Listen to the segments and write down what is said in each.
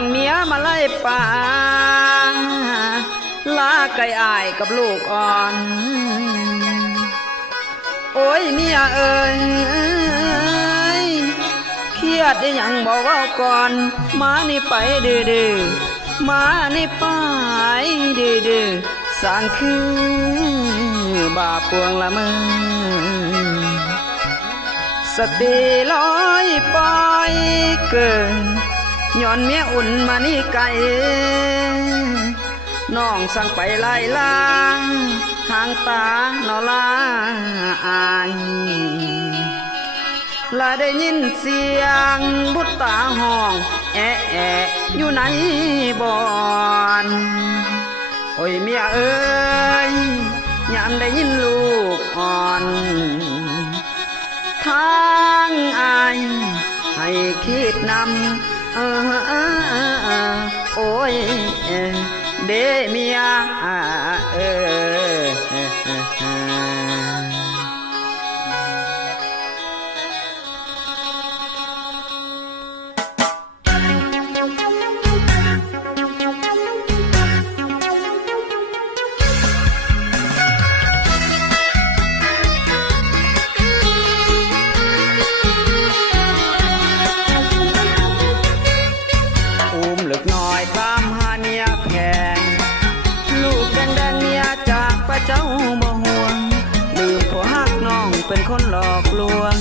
งเมียมาไล่ป่าลาไก่อายกับลูกอ่อนโอ้ยเมียเอ้ยเครียดได้ยังบอกว่าก่อนมานี่ไปดื้อๆมานี่ไปดื้อๆสร้างคือบาปวงละเมอสติลอยปล่อยเกินย้อนเมียอุ่นมานี่ไกลน้องสั่งไปไล่ล่างหางตานอลาอายลาได้ยินเสียงบุตรตาห้องแอะแอะอยู่ในบ่อนโอ้ยเมียเอ้ยยามได้ยินลูกอ่อนทางอายให้คิดนำโอ้ยเดเมียเลือกน้อยตามหาเมียแพงลูกแดงเมียจากป้าเจ้าบ่ห่วงลืมผัวฮักน้องเป็นคนหลอกลวง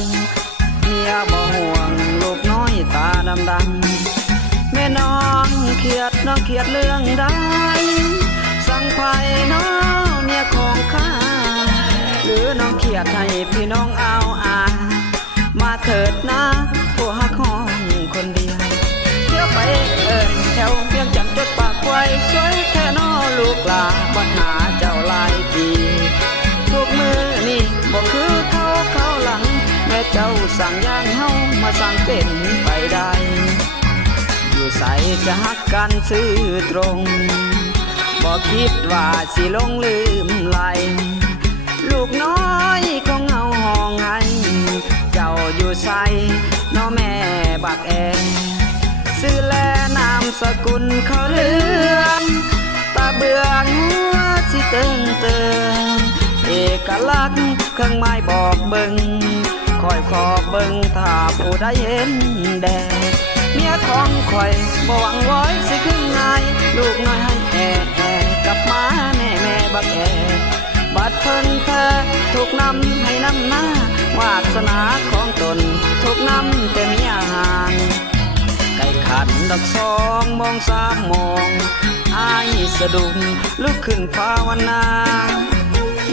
เมียบ่ห่วงลูกน้อยตาดำแม่น้องเครียดน้องเครียดเรื่องใดสั่งไผ่น้องเมียของข้าหรือน้องเครียดให้พี่น้องเอามาเถิดนะผัวฮักห้องคนเดียวเที่ยวไปแถวเพียงจันจดปากไว้สวยแค่นอลูกลาปัญหาเจ้าลายปีทุกมือนี่บอกคือเขาหลังแม่เจ้าสั่งย่างเฮามาสั่งเป็นไปได้อยู่ใสจะฮักกันซื่อตรงบอกคิดว่าสิลงลืมไหลลูกน้อยของเงาห้องไห้เจ้าอยู่ใสน้อแม่บักซื้อแลนามสกุลเขาเลือนตาเบืองหัวสิเติมเอกลักษณ์เครื่องไม้บอกเบิ่งคอยขอเบิ่งถ้าผู้ใดเห็นแดดเมียของคอยบ่หวังไว้สิขึ้นง่ายลูกน้อยให้กลับมาแม่บักบัดเพิ่นเธอถูกนำให้นำหน้าวาสนาของตนถูกนำแต่เมียห่างไก่ขันดอกสองมองสามมองอายสะดุ้งลุกขึ้นภาวนา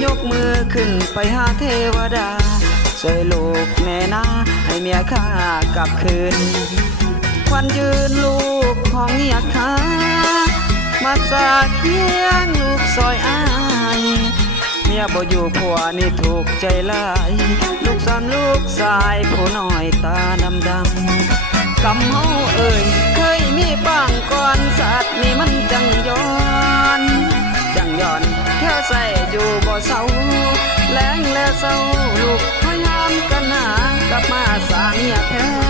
ยกมือขึ้นไปหาเทวดาช่วยลูกแม่นาให้เมียข้ากลับคืนควันยืนลูกของเมียข้ามาจากเคียงลูกซอยอายเมียบ่อยู่ผัวนี่ถูกใจลายลูกสามลูกชายผู้น้อยตาดำกำเฮาเคยมีบ้างก่อนสัตว์นี่มันจังย้อนแค่ใส่อยู่บ่เศร้าแรงและเศร้าลูกพยายามกันหากลับมาสร้างเมียแท้